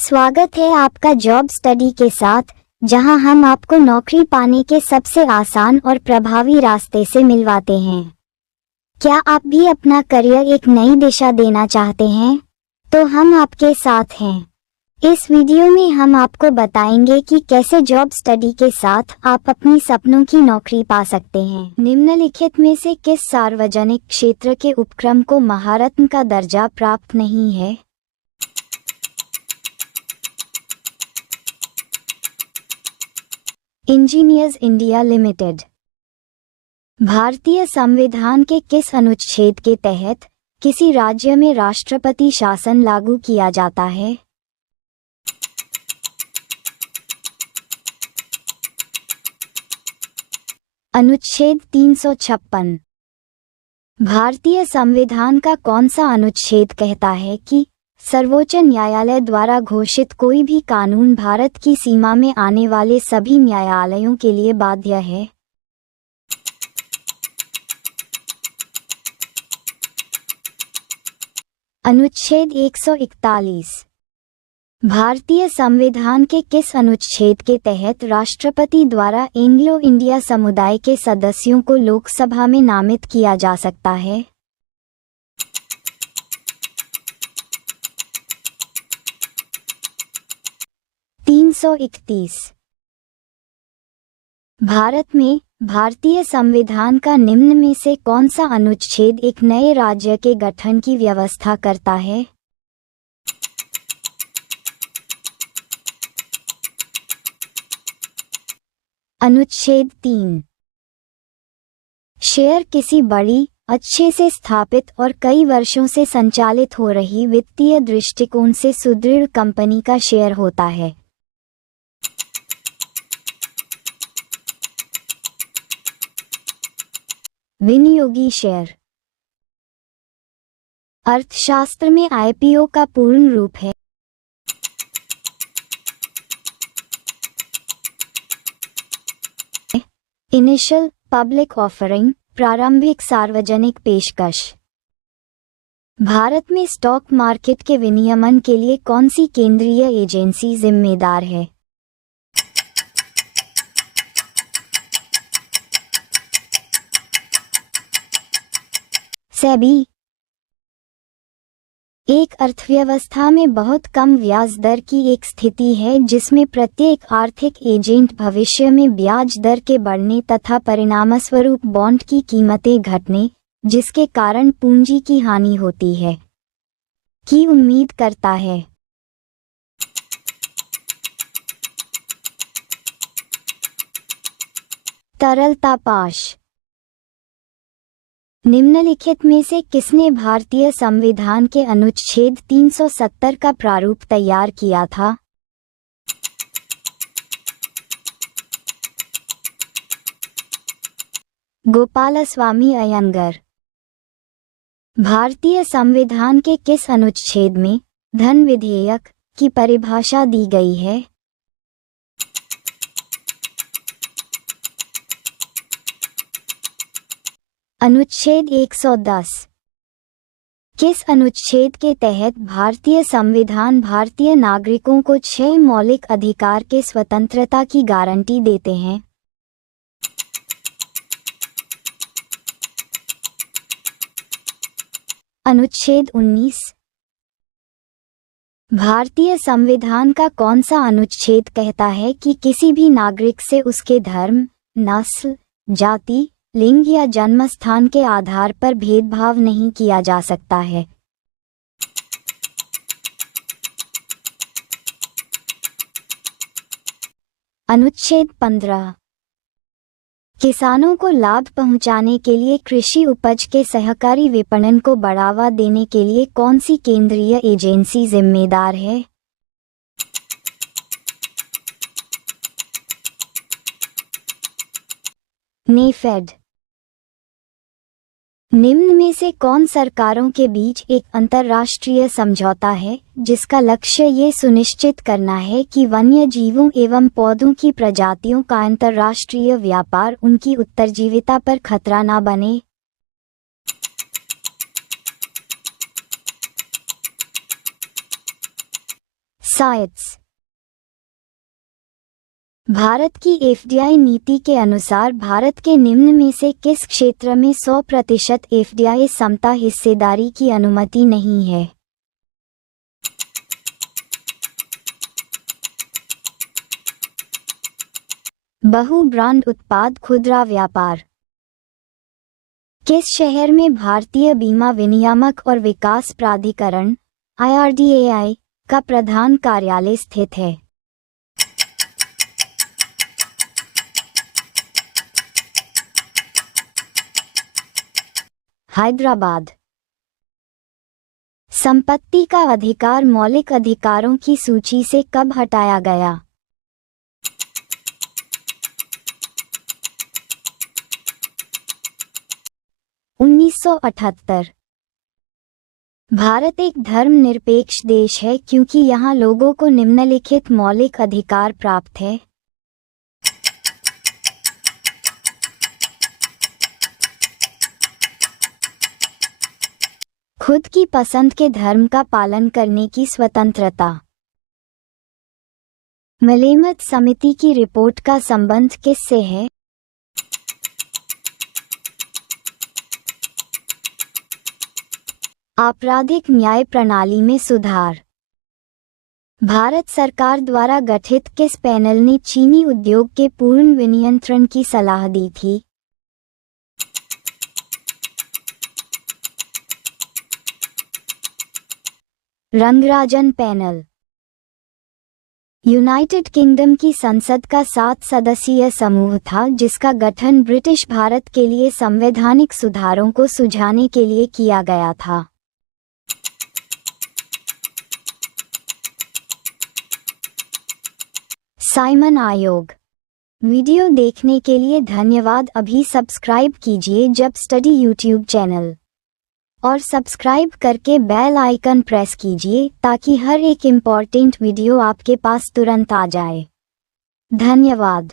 स्वागत है आपका जॉब स्टडी के साथ, जहां हम आपको नौकरी पाने के सबसे आसान और प्रभावी रास्ते से मिलवाते हैं। क्या आप भी अपना करियर एक नई दिशा देना चाहते हैं? तो हम आपके साथ हैं। इस वीडियो में हम आपको बताएंगे कि कैसे जॉब स्टडी के साथ आप अपनी सपनों की नौकरी पा सकते हैं। निम्नलिखित में से किस सार्वजनिक क्षेत्र के उपक्रम को महारत्न का दर्जा प्राप्त नहीं है? Engineers India limited. भारतीय संविधान के किस अनुच्छेद के तहत किसी राज्य में राष्ट्रपति शासन लागू किया जाता है? अनुच्छेद 356। भारतीय संविधान का कौन सा अनुच्छेद कहता है कि सर्वोच्च न्यायालय द्वारा घोषित कोई भी कानून भारत की सीमा में आने वाले सभी न्यायालयों के लिए बाध्य है? अनुच्छेद 141। भारतीय संविधान के किस अनुच्छेद के तहत राष्ट्रपति द्वारा एंग्लो इंडिया समुदाय के सदस्यों को लोकसभा में नामित किया जा सकता है? तीन 331। भारत में भारतीय संविधान का निम्न में से कौन सा अनुच्छेद एक नए राज्य के गठन की व्यवस्था करता है? अनुच्छेद 3। शेयर किसी बड़ी, अच्छे से स्थापित और कई वर्षों से संचालित हो रही वित्तीय दृष्टिकोण से सुदृढ़ कंपनी का शेयर होता है। विनियोगी शेयर। अर्थशास्त्र में आईपीओ का पूर्ण रूप है इनिशियल पब्लिक ऑफरिंग, प्रारंभिक सार्वजनिक पेशकश। भारत में स्टॉक मार्केट के विनियमन के लिए कौन सी केंद्रीय एजेंसी जिम्मेदार है? सेबी। एक अर्थव्यवस्था में बहुत कम ब्याज दर की एक स्थिति है जिसमें प्रत्येक आर्थिक एजेंट भविष्य में ब्याज दर के बढ़ने तथा परिणामस्वरूप बॉन्ड की कीमतें घटने, जिसके कारण पूंजी की हानि होती है, की उम्मीद करता है। तरलता पाश। निम्नलिखित में से किसने भारतीय संविधान के अनुच्छेद 370 का प्रारूप तैयार किया था? गोपालस्वामी अयंगर। भारतीय संविधान के किस अनुच्छेद में धन विधेयक की परिभाषा दी गई है? अनुच्छेद 110। किस अनुच्छेद के तहत भारतीय संविधान भारतीय नागरिकों को 6 मौलिक अधिकार के स्वतंत्रता की गारंटी देते हैं? अनुच्छेद 19। भारतीय संविधान का कौन सा अनुच्छेद कहता है कि किसी भी नागरिक से उसके धर्म, नस्ल, जाति, लिंग या जन्म स्थान के आधार पर भेदभाव नहीं किया जा सकता है? अनुच्छेद 15। किसानों को लाभ पहुंचाने के लिए कृषि उपज के सहकारी विपणन को बढ़ावा देने के लिए कौन सी केंद्रीय एजेंसी जिम्मेदार है? नेफेड। निम्न में से कौन सरकारों के बीच एक अंतर्राष्ट्रीय समझौता है जिसका लक्ष्य ये सुनिश्चित करना है कि वन्य जीवों एवं पौधों की प्रजातियों का अंतर्राष्ट्रीय व्यापार उनकी उत्तरजीविता पर खतरा न बने? साइट्स। भारत की एफडीआई नीति के अनुसार भारत के निम्न में से किस क्षेत्र में 100% एफडीआई समता हिस्सेदारी की अनुमति नहीं है? बहु ब्रांड उत्पाद खुदरा व्यापार। किस शहर में भारतीय बीमा विनियामक और विकास प्राधिकरण IRDAI का प्रधान कार्यालय स्थित है? हैदराबाद। संपत्ति का अधिकार मौलिक अधिकारों की सूची से कब हटाया गया? उन्नीस सौ 78। भारत एक धर्मनिरपेक्ष देश है क्योंकि यहाँ लोगों को निम्नलिखित मौलिक अधिकार प्राप्त है। खुद की पसंद के धर्म का पालन करने की स्वतंत्रता। मलेमत समिति की रिपोर्ट का संबंध किससे है? आपराधिक न्याय प्रणाली में सुधार। भारत सरकार द्वारा गठित किस पैनल ने चीनी उद्योग के पूर्ण विनियंत्रण की सलाह दी थी? रंगराजन पैनल। यूनाइटेड किंगडम की संसद का 7 सदस्यीय समूह था जिसका गठन ब्रिटिश भारत के लिए संवैधानिक सुधारों को सुझाने के लिए किया गया था। साइमन आयोग। वीडियो देखने के लिए धन्यवाद। अभी सब्सक्राइब कीजिए जब स्टडी यूट्यूब चैनल और सब्सक्राइब करके बेल आइकन प्रेस कीजिए ताकि हर एक इम्पॉर्टेंट वीडियो आपके पास तुरंत आ जाए। धन्यवाद।